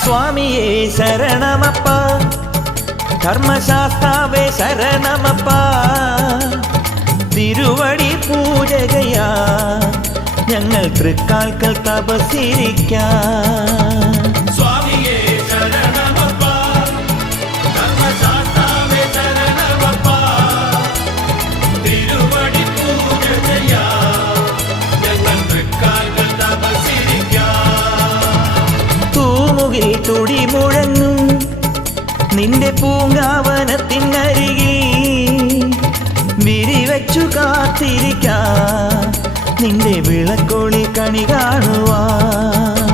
സ്വാമിയേ ശരണമപ്പ, ധർമ്മശാസ്താവേ ശരണമപ്പ, തിരുവടി പൂജകയാ ഞങ്ങൾ തൃക്കാൽക്കൽ തപസ്സിരിക്കാം. സ്വാമിയേ ശരണമപ്പ, ധർമ്മശാസ്താവേ ശരണമപ്പ, തിരുവടി പൂജകയാ ഞങ്ങൾ തൃക്കാൽക്കൽ തപസ്സിരിക്കാം. തൂമുകിൽ തുടി മുഴങ്ങും നിന്റെ പൂങ്കാവനത്തിനരികിൽ വിരിവച്ചു കാത്തിരിക്കാം നിന്റെ വിളക്കൊളി കണി കാണുവാൻ.